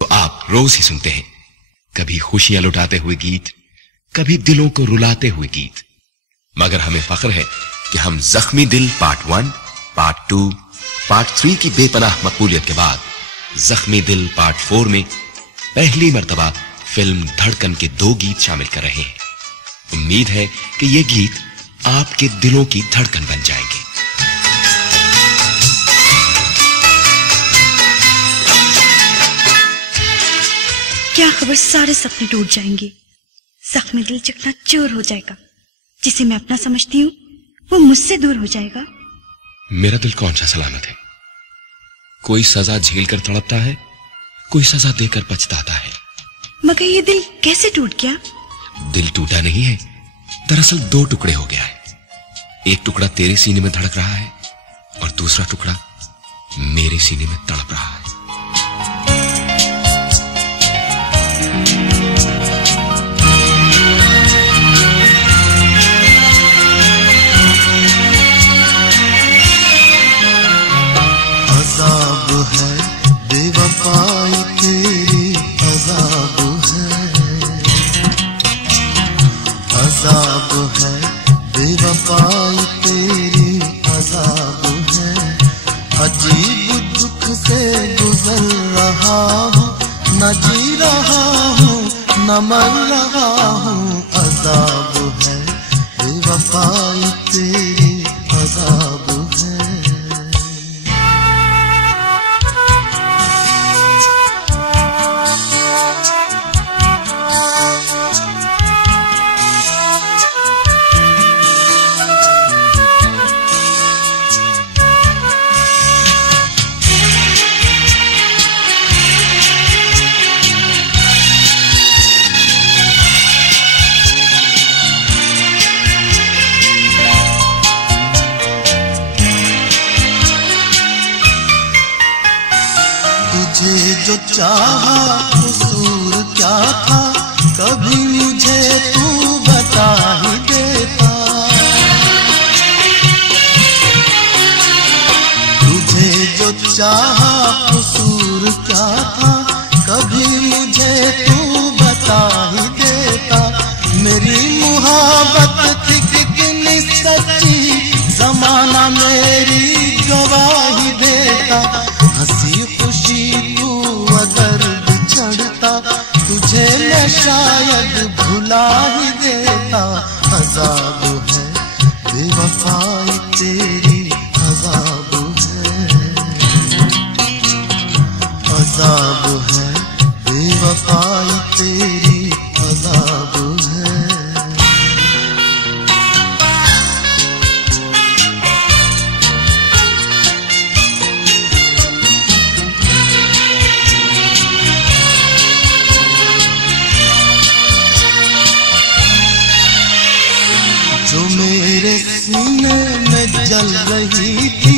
तो आप रोज ही सुनते हैं, कभी खुशियां लुटाते हुए गीत, कभी दिलों को रुलाते हुए गीत। मगर हमें फख्र है कि हम जख्मी दिल पार्ट 1, पार्ट 2, पार्ट 3 की बेपनाह मकबूलियत के बाद जख्मी दिल पार्ट 4 में पहली मर्तबा फिल्म धड़कन के 2 गीत शामिल कर रहे हैं। उम्मीद है कि ये गीत आपके दिलों की धड़कन बन जाएंगे। क्या खबर, सारे सपने टूट जाएंगे, जख्मी दिल चकनाचूर हो जाएगा। जिसे मैं अपना समझती हूँ वो मुझसे दूर हो जाएगा। मेरा दिल कौन सा सलामत है? कोई सजा झेल कर तड़पता है, कोई सजा देकर पछताता है। मगर ये दिल कैसे टूट गया? दिल टूटा नहीं है, दरअसल 2 टुकड़े हो गया है। एक टुकड़ा तेरे सीने में धड़क रहा है और दूसरा टुकड़ा मेरे सीने में तड़प रहा है। अज़ाब है बेवफाई तेरी, अज़ाब है, अज़ाब है बेवफाई तेरी, अज़ाब है। अजीब दुख से गुजर रहा हूँ, न जी रहा हूँ न मर रहा हूँ। अज़ाब है बेवफाई तेरी, अज़ाब है। तुझे जो चाहा कसूर क्या था, कभी मुझे तू बता ही देता। तुझे जो चाहा कसूर क्या था, कभी मुझे तू बता ही देता। मेरी मुहब्बत थी कितनी सच्ची, जमाना मेरी गवाही देता। हंसी खुशी तू अगर बिछड़ता, तुझे मैं शायद भुला ही देता। अज़ाब है बेवफाई तेरी, अज़ाब है, अज़ाब है बेवफाई तेरी, अज़ाब है। जो मेरे सीने में जल रही थी,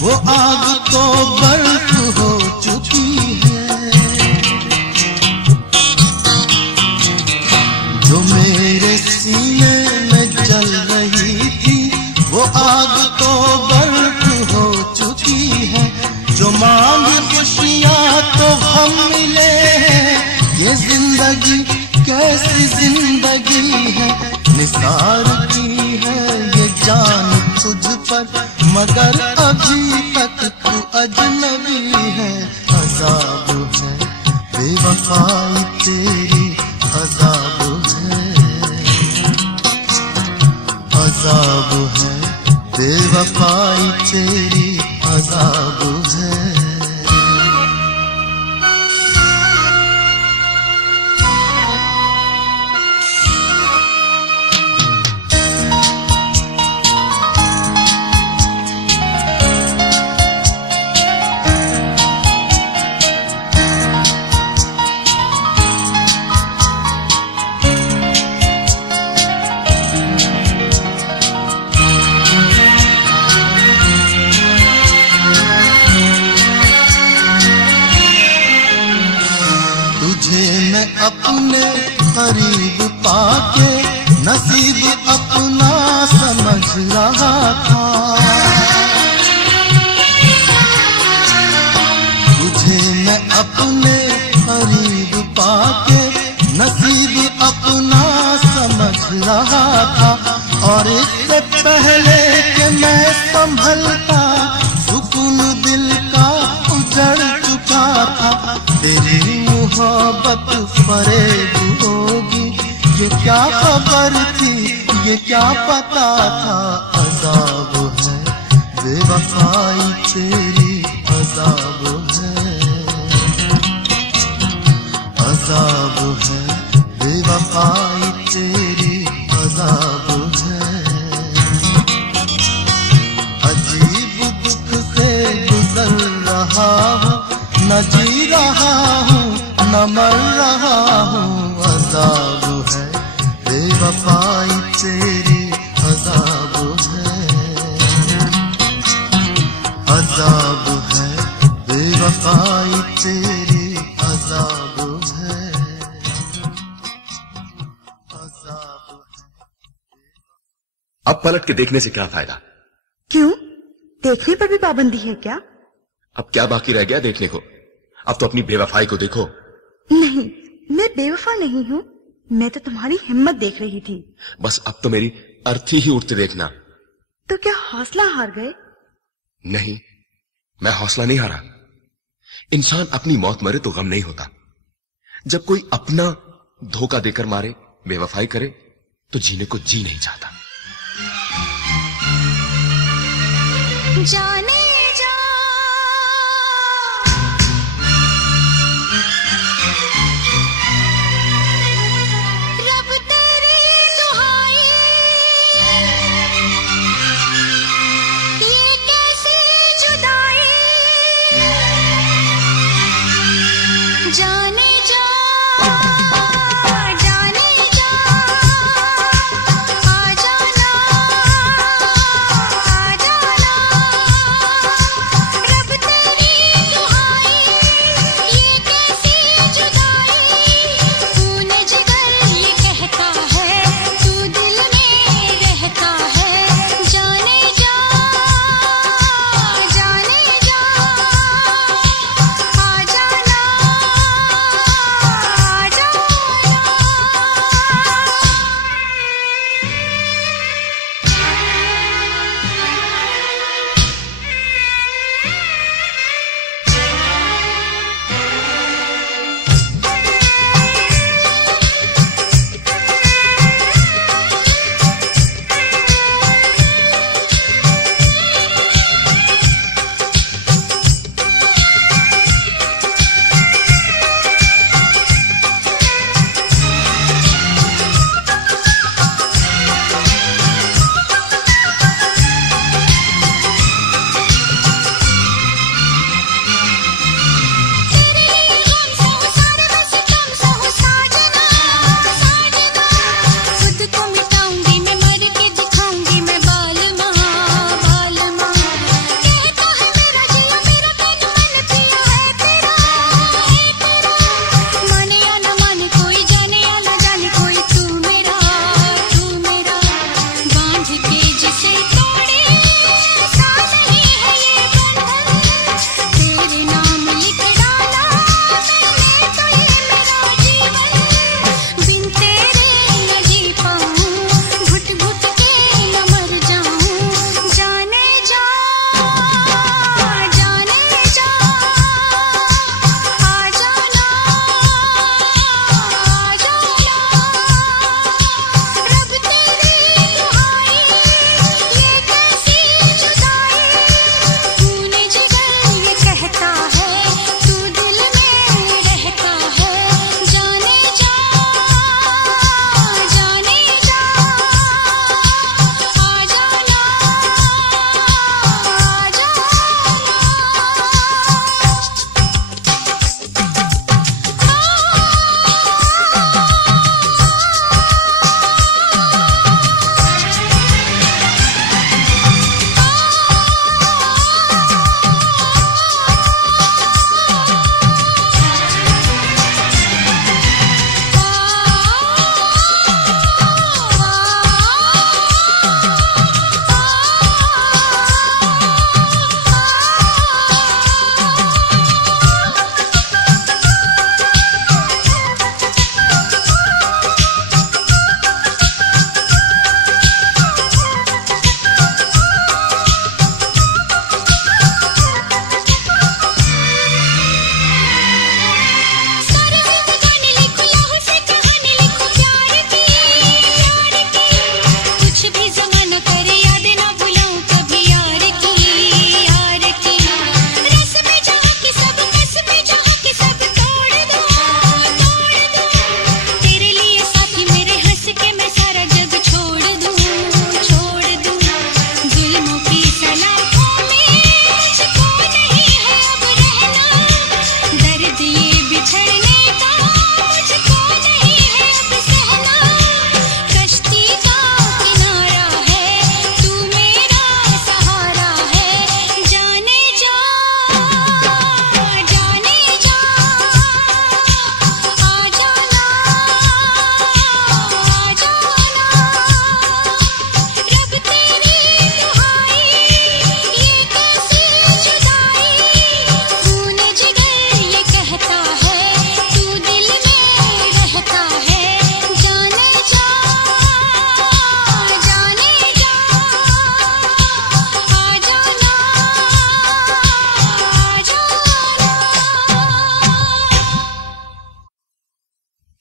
वो आग तो बर्फ हो चुकी है। जो मेरे सीने में जल रही थी, वो आग तो बर्फ हो चुकी है। जो मांगी खुशियाँ तो हम मिले हैं, ये जिंदगी कैसी जिंदगी है। निसार की है ये जान तुझ पर, मगर अभी तक तू अजनबी है। अज़ाब है बेवफाई तेरी, अज़ाब है, अज़ाब है बेवफाई तेरी, अज़ाब है। अपने करीब पाके नसीब अपना समझ रहा था। तुझे मैं अपने तेरी मोहब्बत फरेब होगी, ये क्या खबर थी, ये क्या पता था। अज़ाब है बेवफाई तेरी, अज़ाब है, अज़ाब है बेवफाई तेरी, अज़ाब है। अजीब दुख से गुजर रहा हूँ, न जी रहा हूँ न मर रहा हूँ। अज़ाब है बेवफाई तेरी, अज़ाब है, अज़ाब है बेवफाई तेरी, अज़ाब है, अज़ाब है। अब पलट के देखने से क्या फायदा? क्यों? देखने पर भी पाबंदी है क्या? अब क्या बाकी रह गया देखने को? अब तो अपनी बेवफाई को देखो। नहीं, मैं बेवफा नहीं हूँ, मैं तो तुम्हारी हिम्मत देख रही थी। बस अब तो मेरी अर्थी ही उठते देखना। तो क्या हौसला हार गए? नहीं, मैं हौसला नहीं हारा। इंसान अपनी मौत मरे तो गम नहीं होता। जब कोई अपना धोखा देकर मारे, बेवफाई करे, तो जीने को जी नहीं चाहता। जाने जा रब तेरी दुहाई, ये कैसी जुदाई। जाने जा जाने जा, आ जाना आ जाना।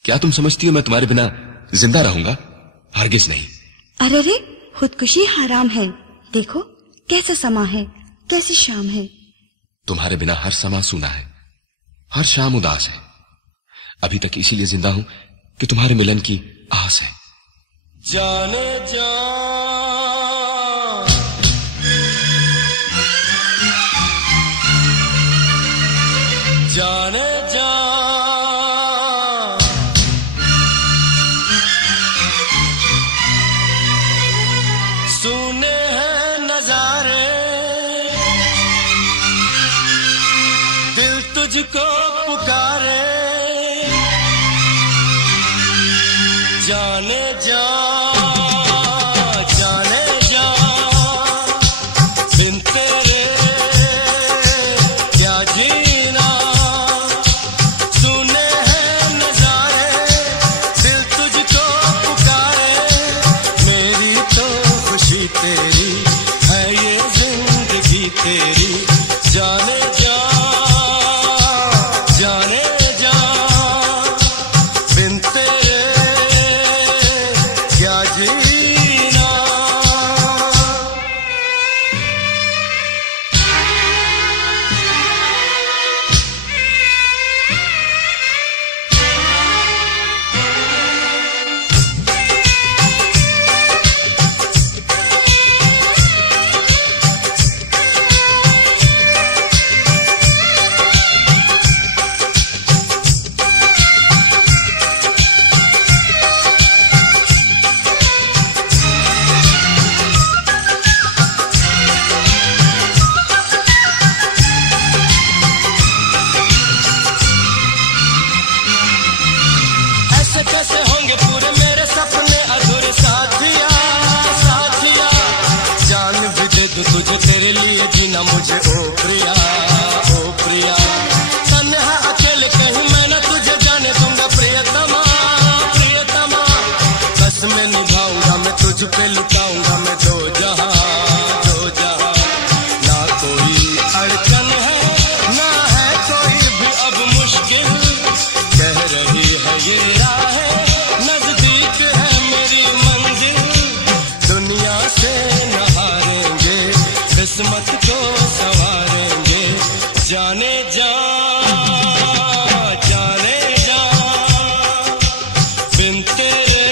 क्या तुम समझती हो मैं तुम्हारे बिना जिंदा रहूंगा? हरगिज नहीं। अरे रे, खुदकुशी हराम है। देखो कैसा समा है, कैसी शाम है। तुम्हारे बिना हर समा सूना है, हर शाम उदास है। अभी तक इसीलिए जिंदा हूं कि तुम्हारे मिलन की आस है। जाने जा जाने जा सुने हैं नजारे, दिल तुझको पुकारे। जाने जा जाने जा बिन तेरे क्या जीना। सुने हैं नजारे, दिल तुझको पुकारे। मेरी तो खुशी तेरी है, ये जिंदगी तेरी। जाने जा जाने जा बिन तेरे क्या जीना। ऐसे कैसे होंगे पूरे मेरे सपने अधूरे साथिया साथिया। जान भी दे दूं तुझे तेरे लिए जीना मुझे ओ प्रिया ओ प्रिया। तन्हा अकेले कहीं मैं न तुझे जाने दूंगा प्रियतमा प्रियतमा। बस मैं निभाऊंगा मैं तुझ पे लुटाऊंगा मैं दो जहां दो जहां। ना कोई अड़चन है ना है कोई भी अब मुश्किल। कह रही है ये राहें नजदीक है मेरी मंजिल। दुनिया से न हारेंगे किस्मत को संवारेंगे। जाने जा जाने जा बिन तेरे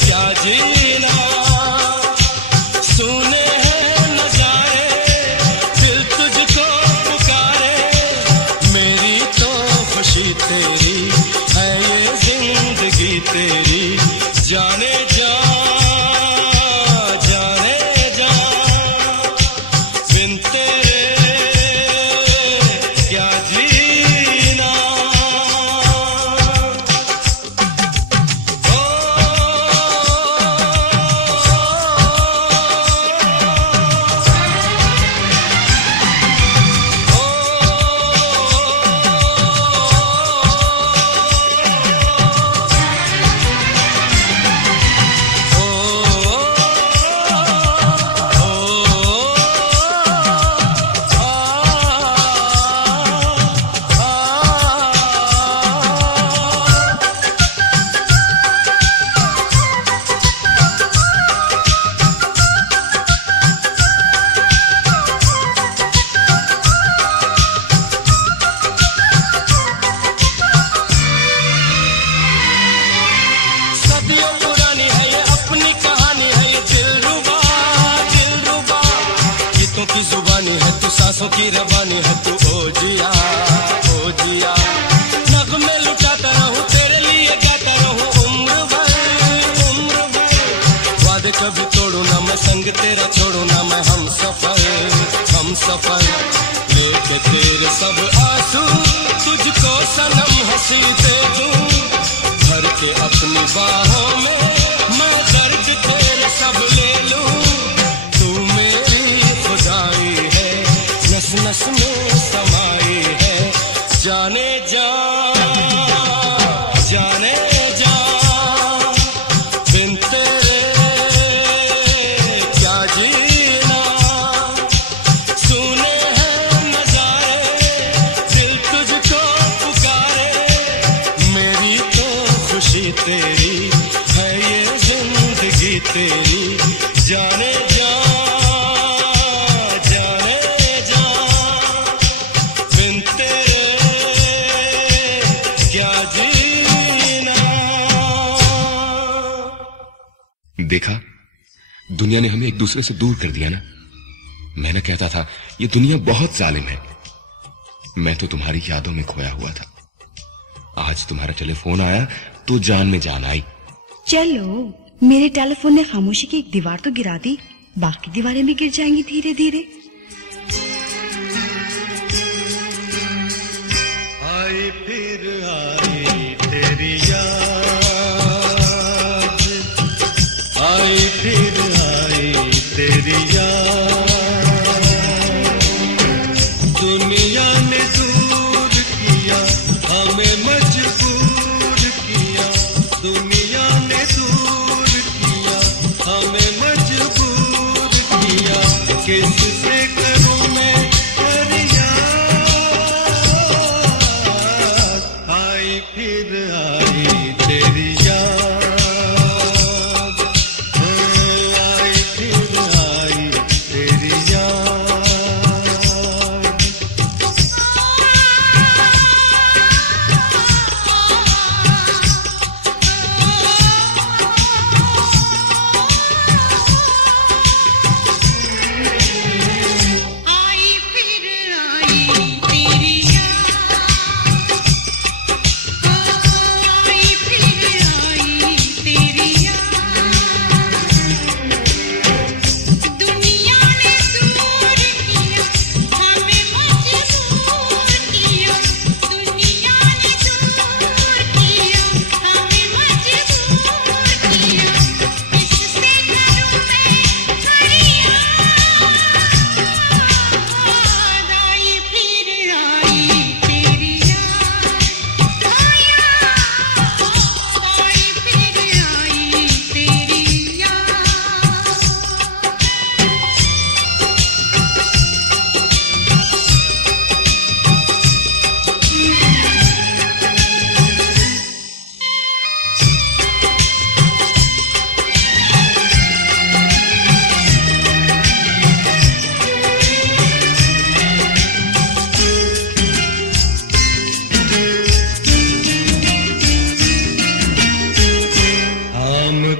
क्या जीना। सुने हैं नजारे, दिल तुझको पुकारे। मेरी तो खुशी तेरी है, ये जिंदगी तेरी। जाने जा जाने जा बिन तेरे क्या जीना। सदियों पुरानी है ये अपनी कहानी है, ये दिलरुबा दिलरुबा। गीतों की जुबानी है तू, सांसों की रवानी है तू ओ जिया ओ जिया। नगमे लुटाता रहूं तेरे लिए गाता रहूं उम्र भर। वादे कभी तोड़ू ना मैं संग तेरा छोड़ू ना मैं हम सफर लेके तेरे सब आंसू तुझको सनम हंसी दे दूं। भर के अपनी बाहों में मैं दर्द तेरे सब ले लूं। तू मेरी खुदाई है, नस नस में समाई है। जाने जा जाने जा बिन तेरे क्या जीना। सुने हैं नजारे, दिल तुझको पुकारे। देखा, दुनिया ने हमें एक दूसरे से दूर कर दिया ना। मैं कहता था ये दुनिया बहुत जालिम है। मैं तो तुम्हारी यादों में खोया हुआ था। आज तुम्हारा टेलीफोन आया तो जान में जान आई। चलो, मेरे टेलीफोन ने खामोशी की एक दीवार तो गिरा दी, बाकी दीवारें भी गिर जाएंगी धीरे धीरे। आई फिर आई तेरी याद, आई फिर आई तेरी याद। दुनिया ने दूर किया, हमें मजबूर किया। दुनिया ने दूर किया, हमें मजबूर किया। किससे करूं मैं फरियाद? आई फिर आई तेरी याद, आई फिर आई तेरी याद।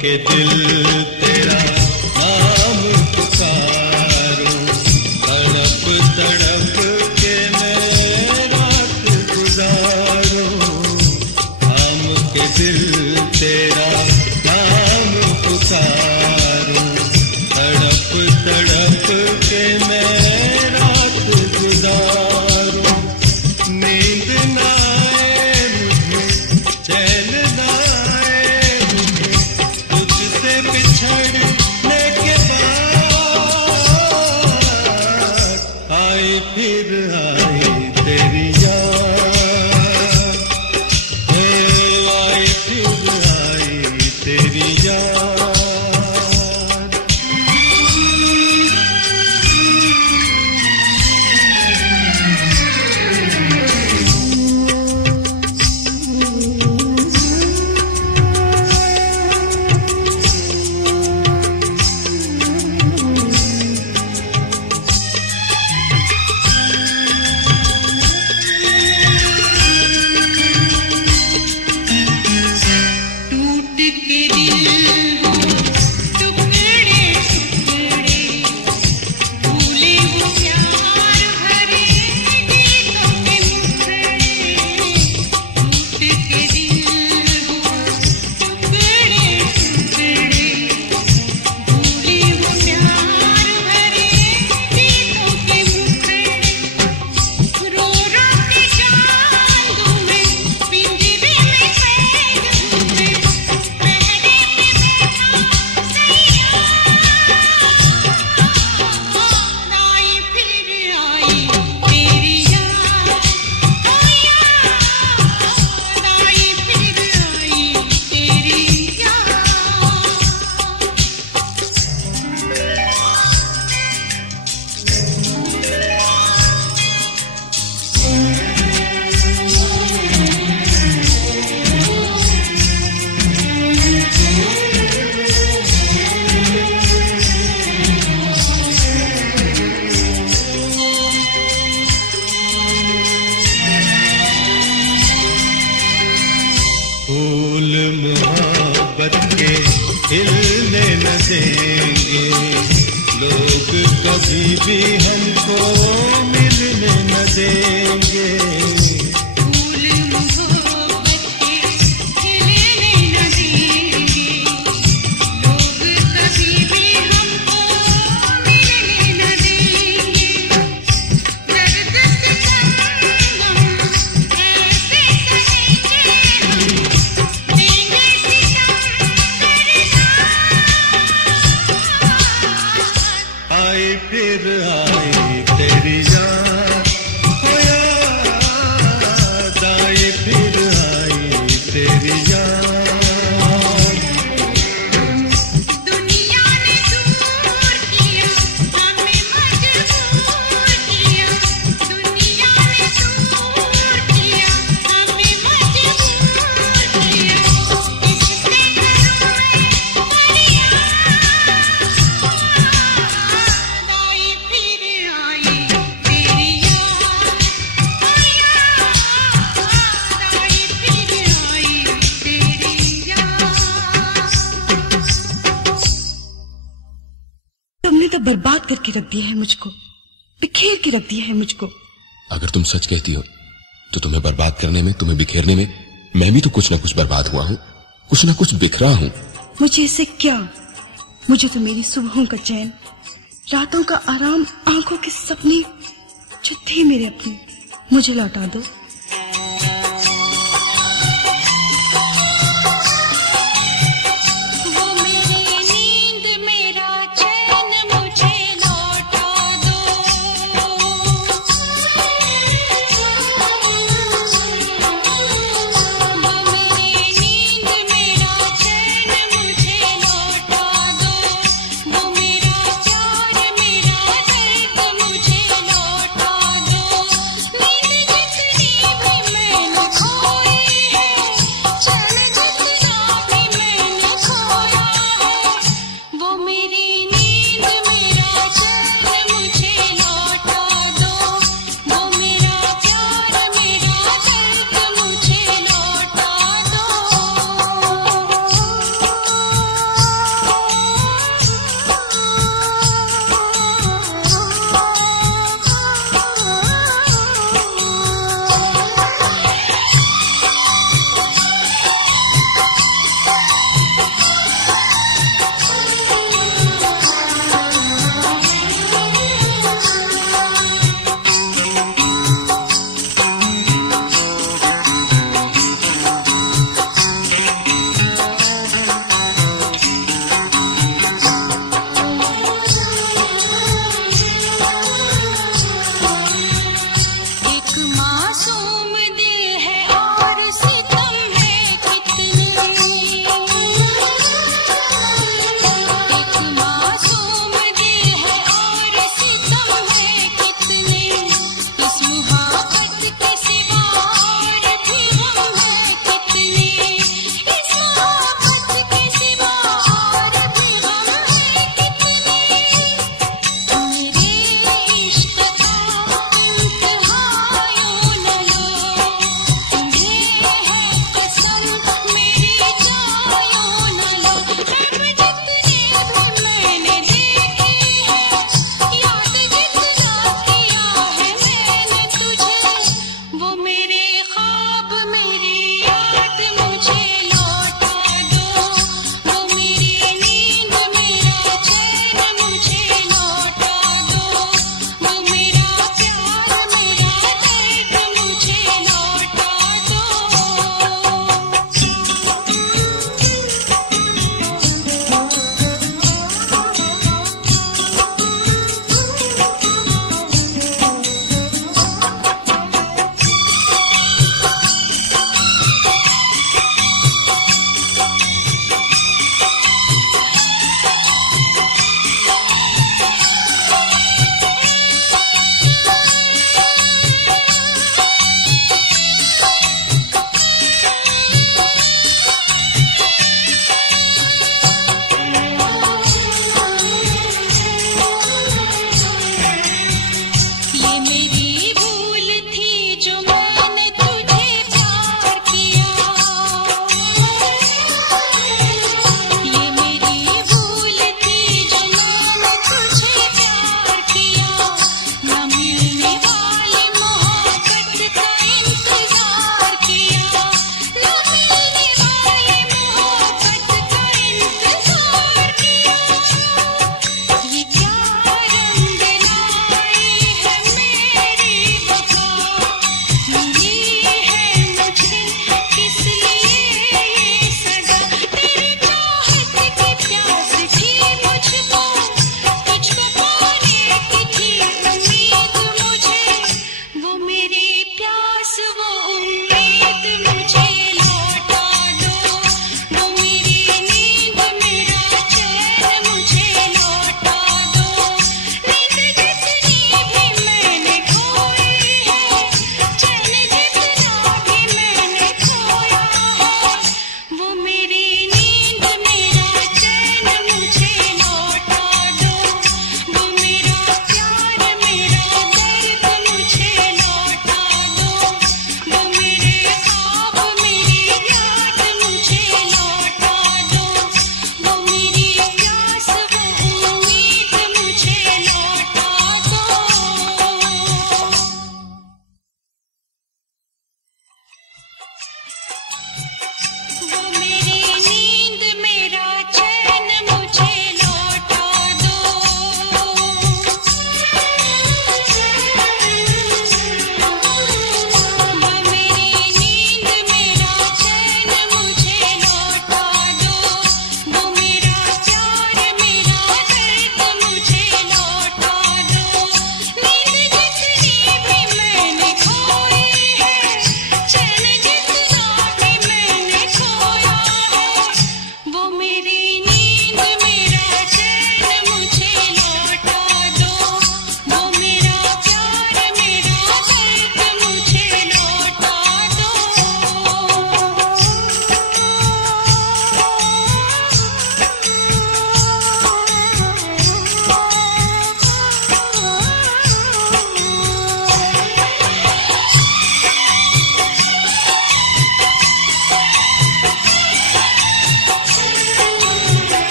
के दिल तेरा नाम पुकारूं, तड़प तड़प के मैं रात गुजारूं। हम के दिल तेरा नाम पुकारूं, तड़प तड़प के मैं रात गुजारूं। नींद ना आए मुझे, चैन ना आए मुझे, तुझसे बिछड़ने के बाद। आई फिर आई तेरी याद, आई फिर आई तेरी याद। फूल मोहब्बत के खिलने देंगे, लोग कभी भी हमको मिलने न देंगे। फूल मोहब्बत के खिलने न देंगे, लोग कभी भी हमको मिलने न देंगे। दर्द सितम ऐसे सहेंगे हम, देंगे सितम आई फिर आई तेरी याद, हो याद आई फिर आई तेरी याद। दुनिया ने दूर किया, हमें मजबूर किया। दुनिया ने दूर किया, हमें मजबूर किया। इससे घरों में फरियाद आई फिर आई तेरी याद, आई फिर आई तेरी याद। तुमने तो बर्बाद करके रख दिया है मुझको, बिखेर के रख दिया है मुझको। अगर तुम सच कहती हो तो तुम्हें बर्बाद करने में, तुम्हें बिखेरने में मैं भी तो कुछ ना कुछ बर्बाद हुआ हूं, कुछ ना कुछ बिखरा हूं। मुझे इससे क्या, मुझे तो मेरी सुबहों का चैन, रातों का आराम, आंखों के सपने जो थे मेरे अपने, मुझे लौटा दो। वो मेरी नींद मेरा चैन मुझे लौटा दो। वो मेरी नींद मेरा चैन मुझे लौटा दो। वो मेरा प्यार मेरा दर्द मुझे लौटा दो। नींद जितनी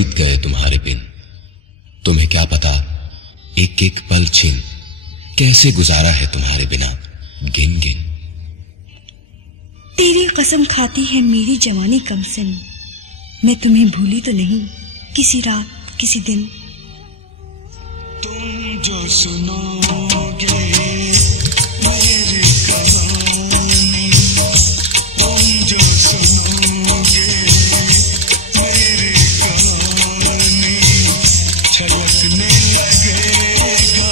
बीत गए तुम्हारे बिन। तुम्हें क्या पता एक एक पल छिन कैसे गुजारा है तुम्हारे बिना गिन गिन। तेरी कसम खाती है मेरी जवानी कमसिन, मैं तुम्हें भूली तो नहीं किसी रात किसी दिन। तुम जो सुनोगे मेरी कहानी, तुम जो सुनोगे मेरी कहानी, छलकने लगेगा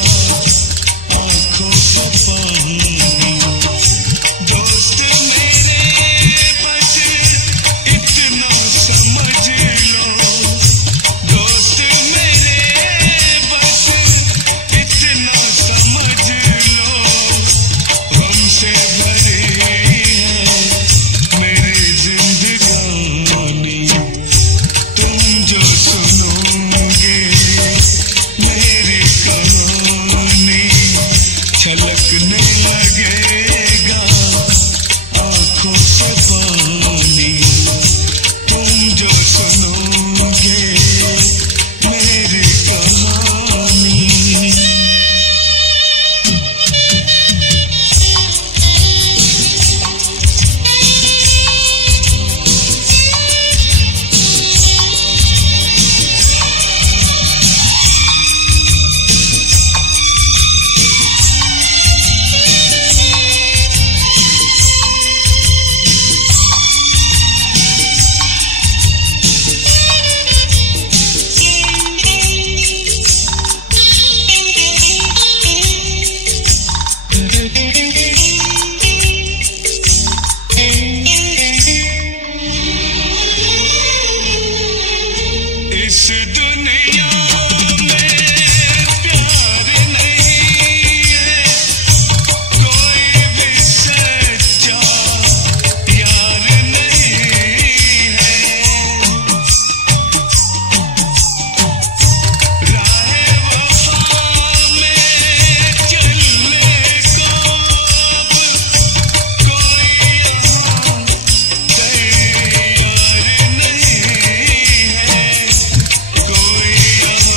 आंखों का पानी। दोस्त मेरे बस इतना समझ लो, दोस्त मेरे बस इतना समझ लो, हमसे भरी है मेरी जिंदगानी। तुम जो सुनोगे मेरी कहानी, छलकने लगेगा आंखों से पानी। तुम जो सुनोगे मेरी कहानी। इस दुनिया में प्यार नहीं है, कोई भी सच्चा यार नहीं है। राह वफा में चलने को अब कोई यहाँ तैयार नहीं है, कोई यहाँ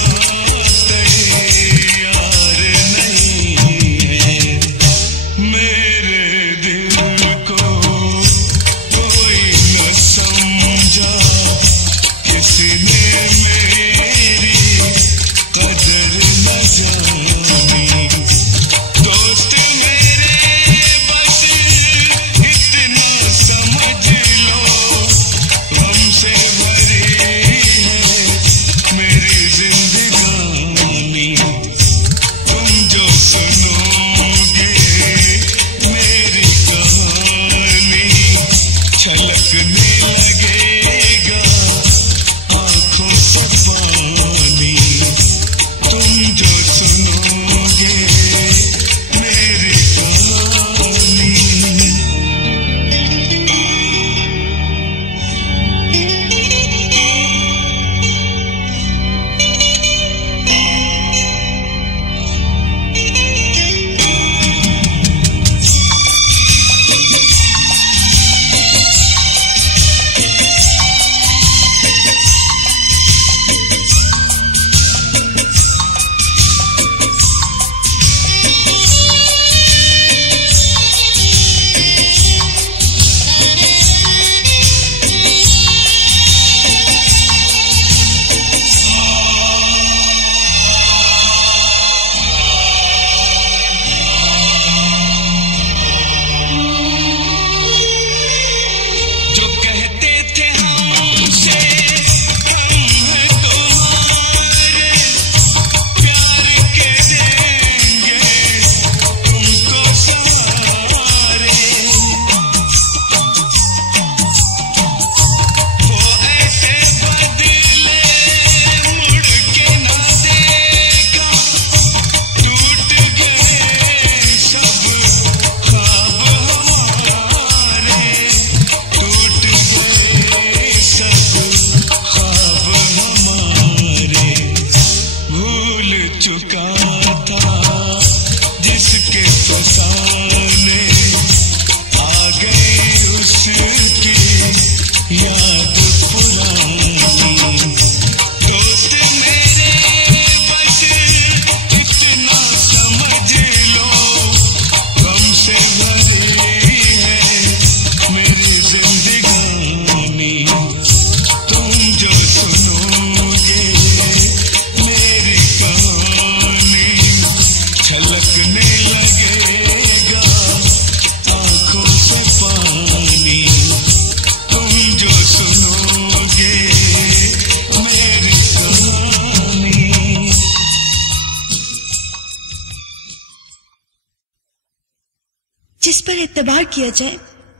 जिस पर एतबार किया जाए,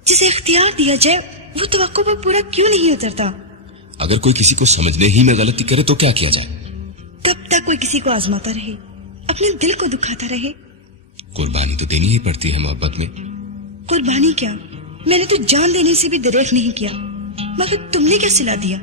जिसे इख्तियार दिया जाए, वो तवक्को पर पूरा क्यों नहीं उतरता? अगर कोई किसी को समझने ही में गलती करे तो क्या किया जाए? कब तक कोई किसी को आजमाता रहे, अपने दिल को दुखाता रहे? कुर्बानी तो देनी ही पड़ती है मोहब्बत में। कुर्बानी क्या, मैंने तो जान देने से भी दरेख नहीं किया, मगर तुमने क्या सिला दिया?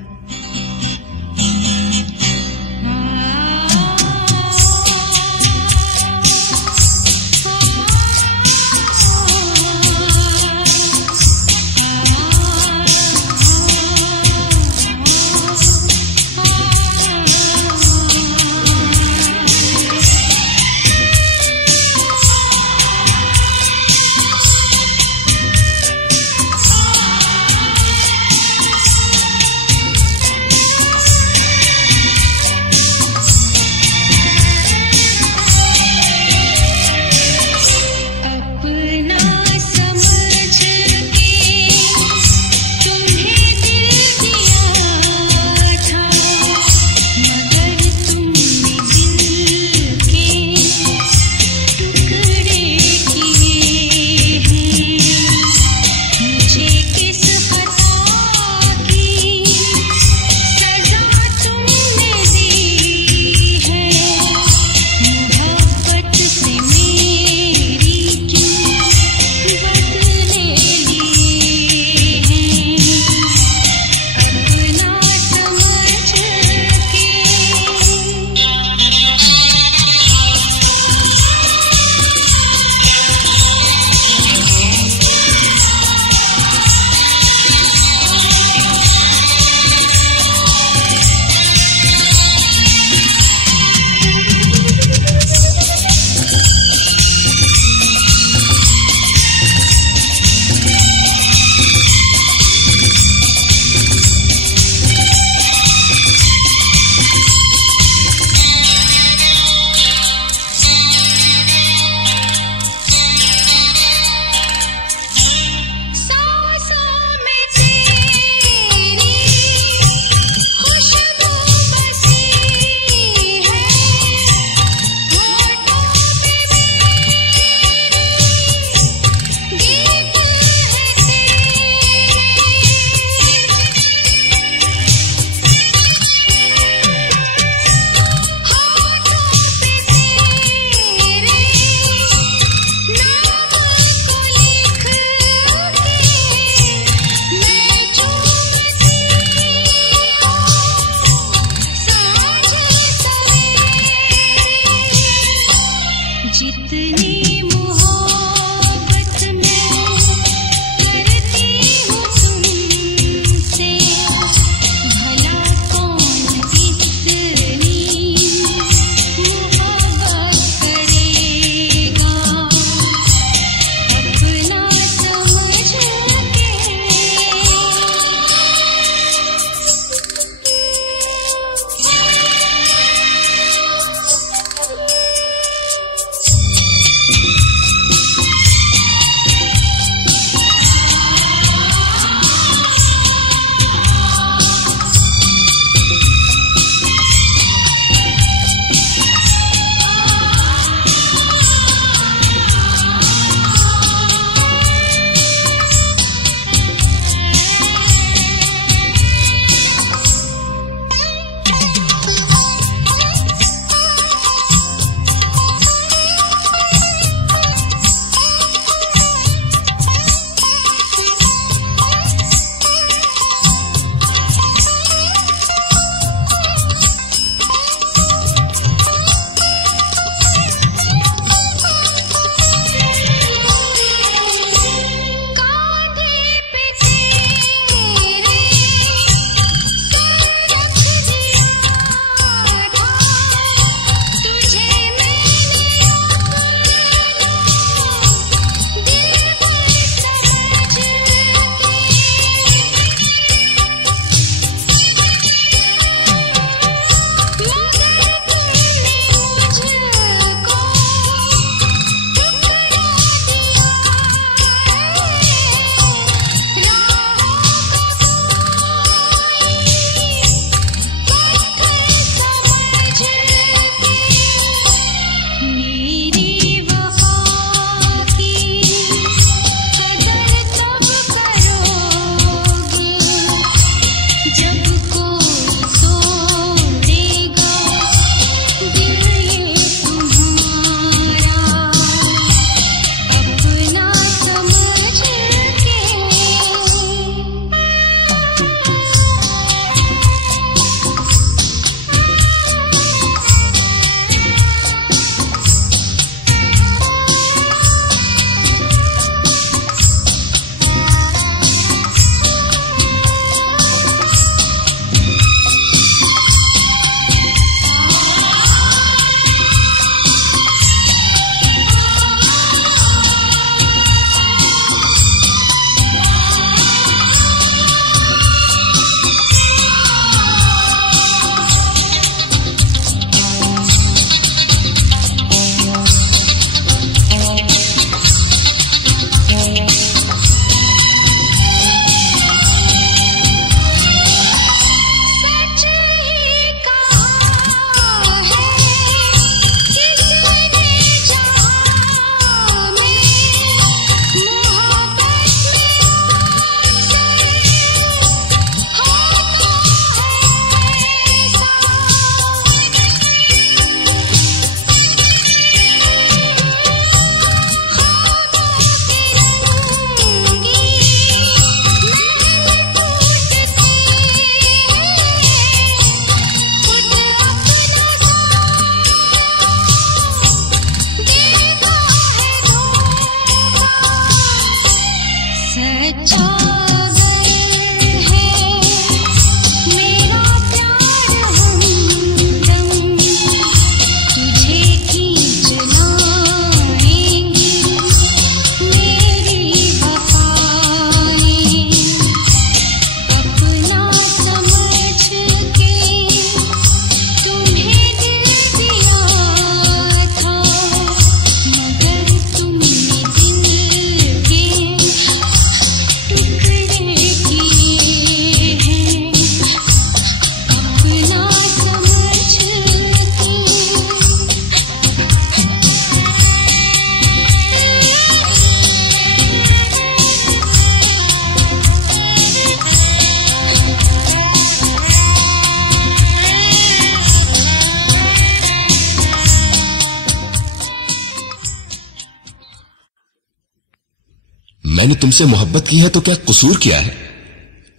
मैंने तुमसे मोहब्बत की है तो क्या कसूर किया है?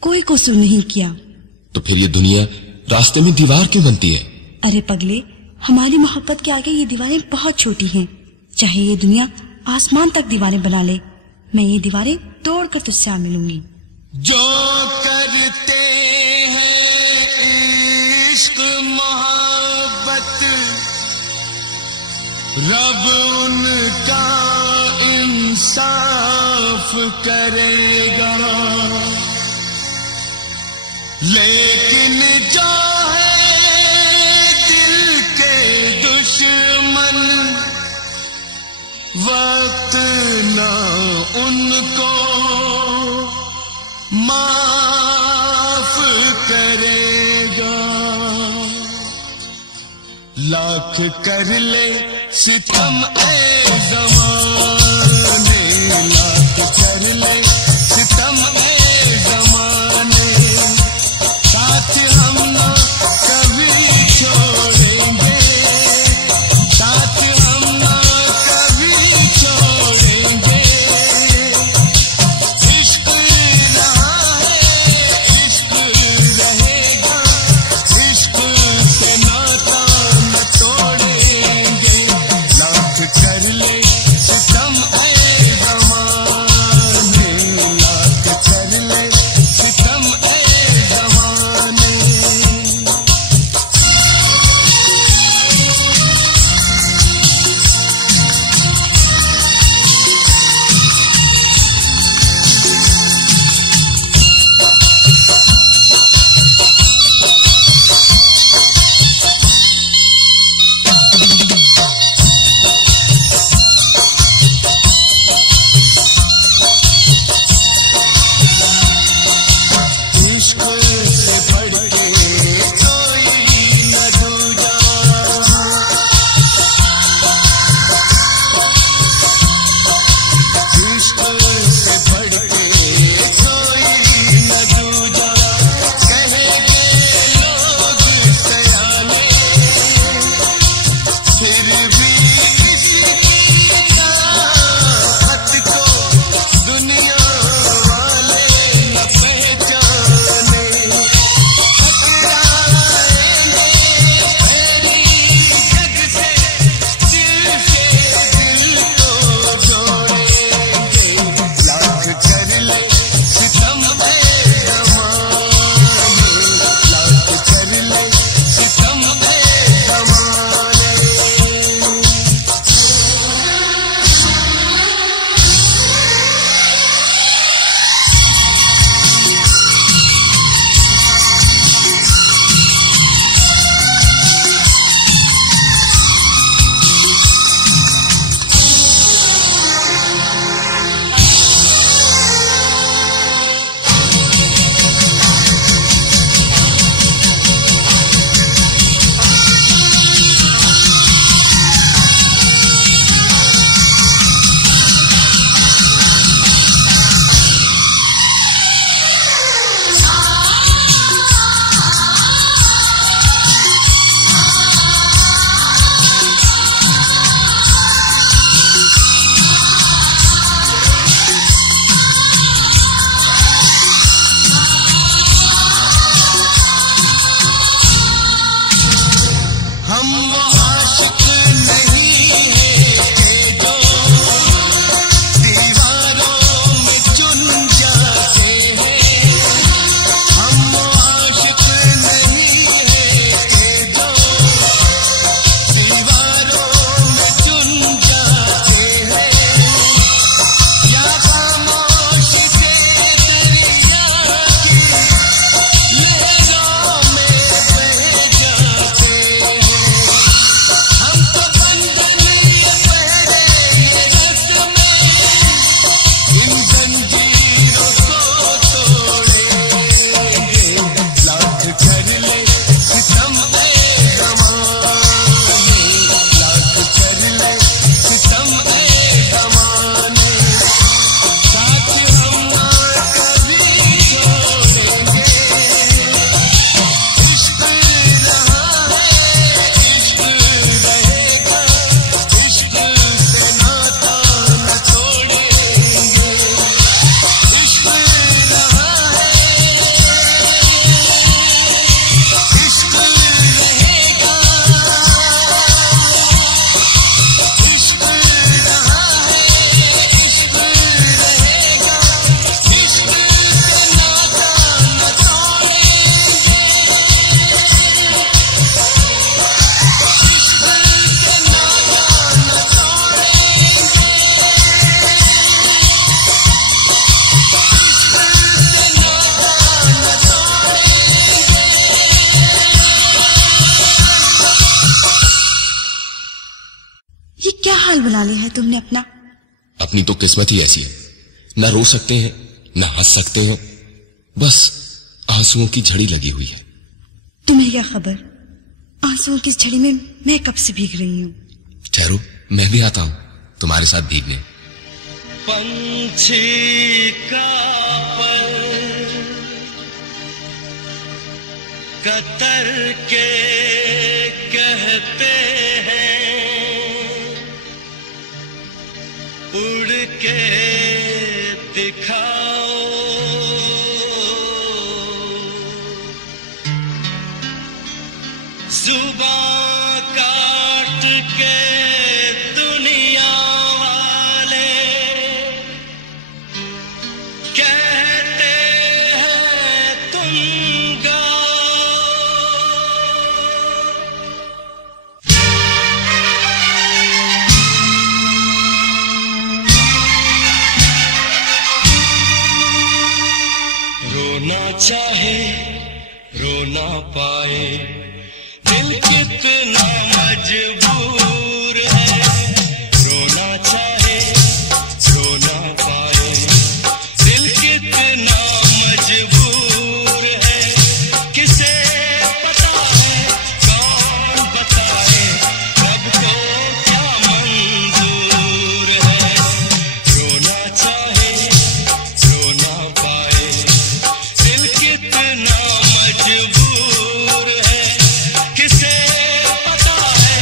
कोई कसूर नहीं किया। तो फिर ये दुनिया रास्ते में दीवार क्यों बनती है? अरे पगले, हमारी मोहब्बत के आगे ये दीवारें बहुत छोटी हैं। चाहे ये दुनिया आसमान तक दीवारें बना ले, मैं ये दीवारें तोड़कर तुझसे आ मिलूंगी। जो करते हैं इश्क मोहब्बत, रब उनका इंसाफ करेगा। लेकिन जो है दिल के दुश्मन, वक्त ना उनको माफ करेगा। लाख कर ले सितम ए ज़माने, लाख कर ले सितम ए ज़माने, साथ हम ना कभी छोड़ेंगे, साथ हम ना कभी छोड़ेंगे। इश्क रहा है, इश्क रहेगा, इश्क से नाता न तोड़ेंगे। लाख कर ले सितम क्या हाल बना लिया है तुमने अपना? अपनी तो किस्मत ही ऐसी है, न रो सकते हैं न हंस सकते हैं, बस आंसुओं की झड़ी लगी हुई है। तुम्हें क्या खबर, आंसुओं की झड़ी में मैं कब से भीग रही हूँ। ठहरो, मैं भी आता हूं तुम्हारे साथ भीगने। पंछी का पर कतर के कहते हैं, उड़ के दिखाओ, जुबां काट के दुनिया वाले कहते हैं तुम गाओ। रोना चाहे रो ना पाए, दिल कितना मजबूर है। रोना चाहे रो ना पाए, दिल कितना मजबूर है। किसे पता है, कौन बताए, रब को क्या मंजूर है। रोना चाहे रो ना पाए, दिल कितना मजबूर है। किसे पता है,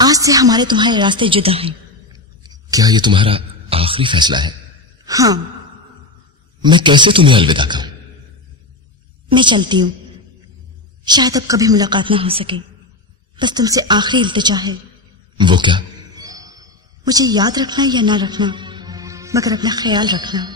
आज से हमारे तुम्हारे रास्ते जुदा हैं। क्या ये तुम्हारा आखिरी फैसला है? हाँ। मैं कैसे तुम्हें अलविदा कहूं? मैं चलती हूँ। शायद अब कभी मुलाकात ना हो सके। बस तुमसे आखिरी इल्तिजा है। वो क्या? मुझे याद रखना या ना रखना, मगर अपना ख्याल रखना।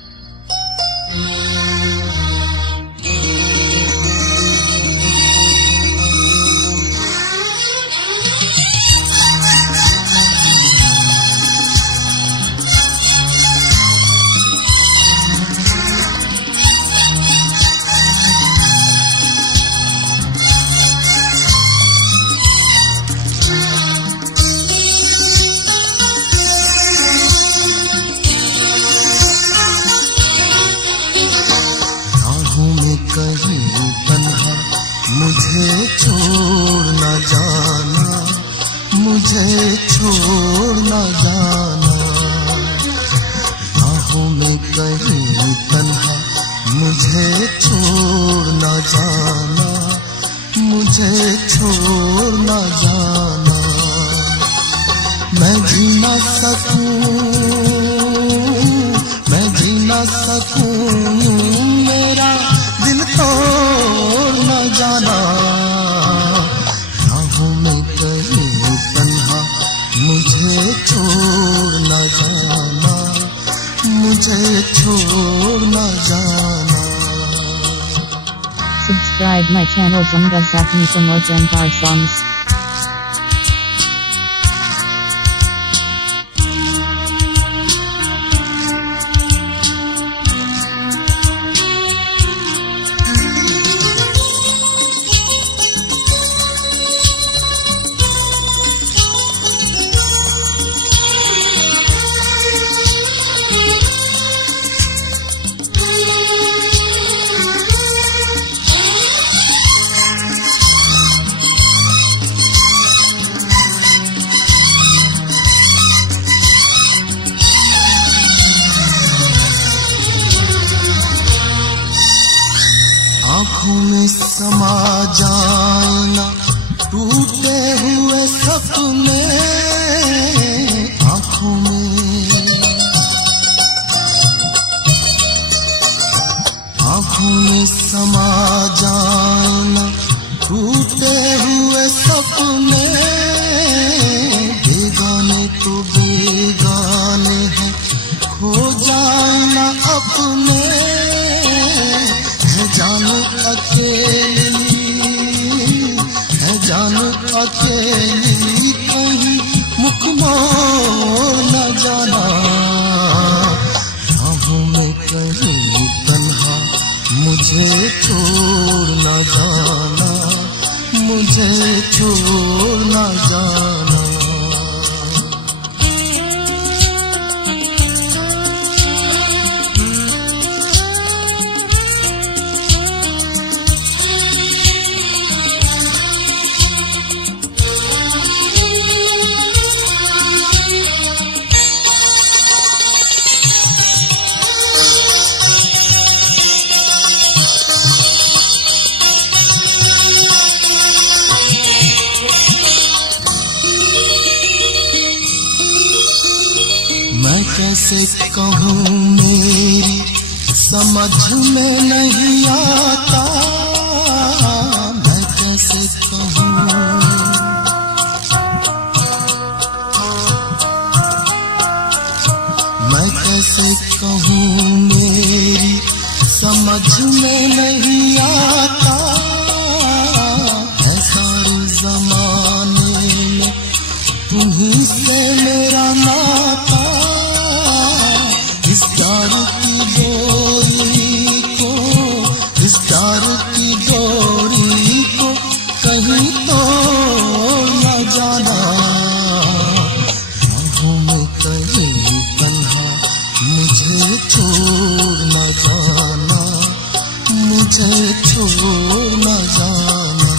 मुझे छोड़ न जाना, मुझे छोड़ न जाना, राहों में कहीं तन्हा मुझे छोड़ न जाना, मुझे छोड़ न जाना। मैं जी न सकूं, मैं जी न सकूं, मेरा दिल तोड़ न जाना, राहों में कहीं तन्हा मुझे छोड़ न जाना, मुझे छोड़ न जाना। Subscribe my channel Jumga Sakni for more Jankar songs. आँखों में समा जाए ना टूटे हुए सपने, आँखों में समा जाए ना टूटे हुए सपने, बेगाने तो बेगाने हैं, खो जाए ना अपने, है जान अकेली, है जान अकेली, कहीं मुख मोड़ न जाना, राहों में कहीं तन्हा मुझे छोड़ न जाना, मुझे छोड़ न जाना। मैं कैसे कहूँ मेरी समझ में नहीं आता, मैं कैसे कहूँ, मैं कैसे कहूँ मेरी समझ में नहीं आता, है सारे जमाने में तुम्हीं से मेरा नाता, इस प्यार की डोरी को, इस प्यार की डोरी को कहीं तोड़ न जाना, राहों में कहीं तन्हा मुझे छोड़ न जाना, मुझे छोड़ न जाना।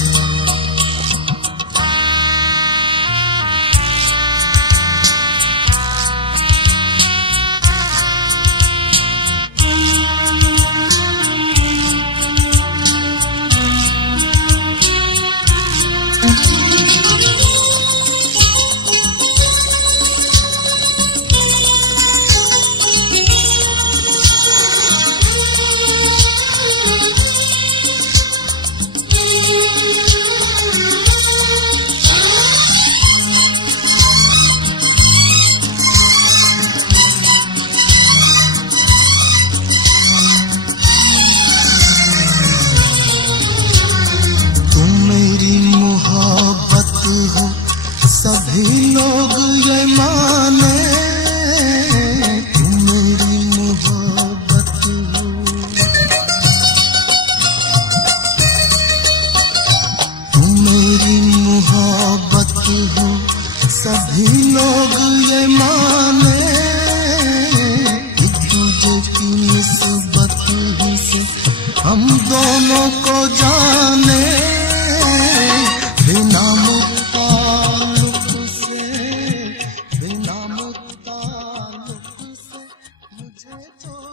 मुझे तो